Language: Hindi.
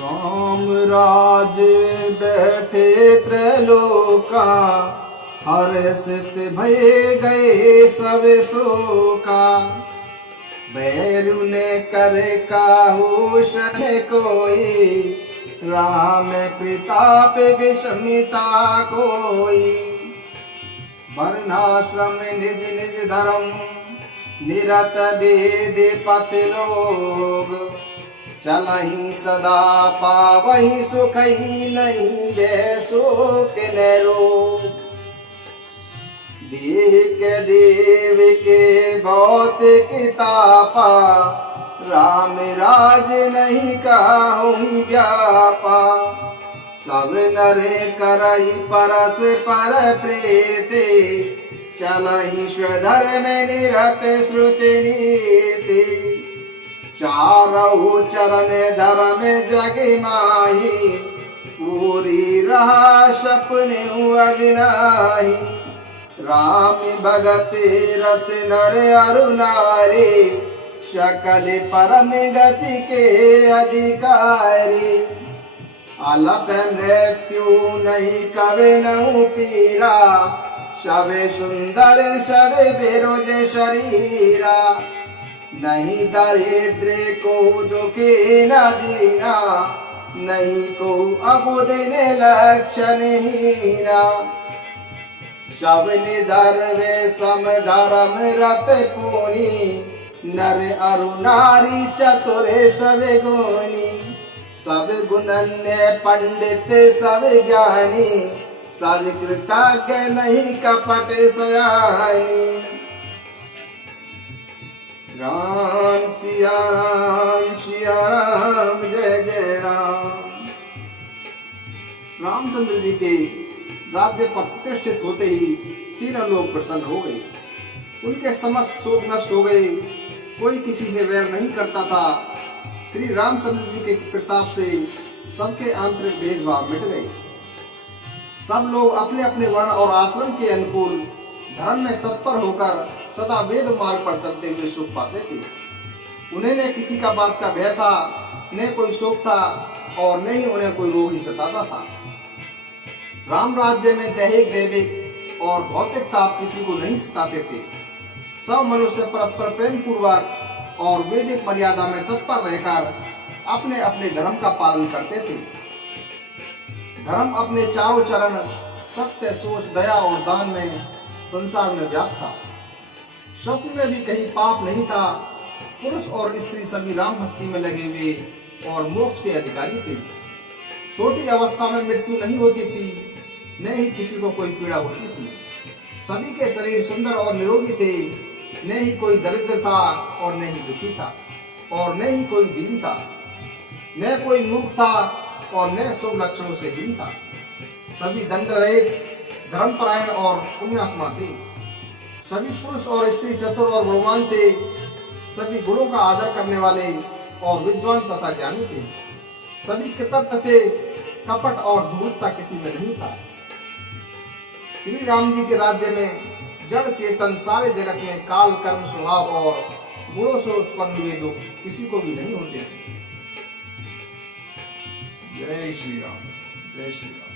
राम राज बैठे त्रैलोका, हर्षित भय गए सब शोका। बैरु ने कर काहू शन कोई, राम प्रताप विस्मिता कोई। वर्णाश्रम निज निज धर्म, निरत वेद पति लोग। चलहि सदा पावहि सुखहि, नहीं बैसोक न रोग। देह के देव के भौतिक तापा, राम राज नहीं काहू व्यापा। सब नरे करहि परस पर प्रीति, चलहि स्वधर्म निरत श्रुति नीति। चारहु चरण धर्म जग माही, पूरी रहा सपने अगनाही। राम भगत रत नर अरु नारी, सकल परम गति के अधिकारी। अलप मृत्यु नहीं कवे नहु पीरा, सबे सुंदर सबे बेरोज शरीरा। नहीं दरिद्र को दुखी न दीना, नहीं को अबुदिन लक्षण हीना। सब निधर्वे सम धर्म रत पूनी, नर अरु नारी चतुरे सब गुणी। सब गुणन्य पंडित सब ज्ञानी, सब कृतज्ञ नहीं कपट सयानी। राम सिया राम जय जय राम। रामचंद्र जी के राज्य पर प्रतिष्ठित होते ही तीनों लोग प्रसन्न हो गए। उनके समस्त शोक नष्ट हो गए। कोई किसी से वैर नहीं करता था। श्री रामचंद्र जी के प्रताप से सबके आंतरिक भेदभाव मिट गए। सब लोग अपने अपने वर्ण और आश्रम के अनुकूल धर्म में तत्पर होकर सदा वेद मार्ग पर चलते हुए सुख पाते थे। उन्हें न किसी का बात का भय था, न कोई शोक था, और न ही उन्हें कोई रोग ही सताता था। राम राज्य में दैहिक दैविक और भौतिक ताप किसी को नहीं सताते थे। सब मनुष्य परस्पर प्रेम पूर्वक और वैदिक मर्यादा में तत्पर रहकर अपने अपने धर्म का पालन करते थे। धर्म अपने चारों चरण सत्य, सोच, दया और दान में संसार में व्याप्त था। शत्रु में भी कहीं पाप नहीं था। पुरुष और स्त्री सभी राम भक्ति में लगे हुए और मोक्ष के अधिकारी थे। छोटी अवस्था में मृत्यु नहीं होती थी, न ही किसी को कोई पीड़ा होती थी। सभी के शरीर सुंदर और निरोगी थे। न ही कोई दरिद्र था और न ही दुखी था, और न ही कोई दीन था। न कोई मूर्ख था और न शुभ लक्षणों से हीन था। सभी दंड रहित, धर्मपरायण और पुण्यात्मा थे। सभी पुरुष और स्त्री चतुर और गुणवान थे। सभी गुणों का आदर करने वाले और विद्वान तथा ज्ञानी थे। सभी कृतज्ञ थे। कपट और धूर्तता किसी में नहीं था। श्री राम जी के राज्य में जड़ चेतन सारे जगत में काल, कर्म, स्वभाव और गुणों से उत्पन्न हुए दुख किसी को भी नहीं होते थे। जय श्री राम, जय श्री राम।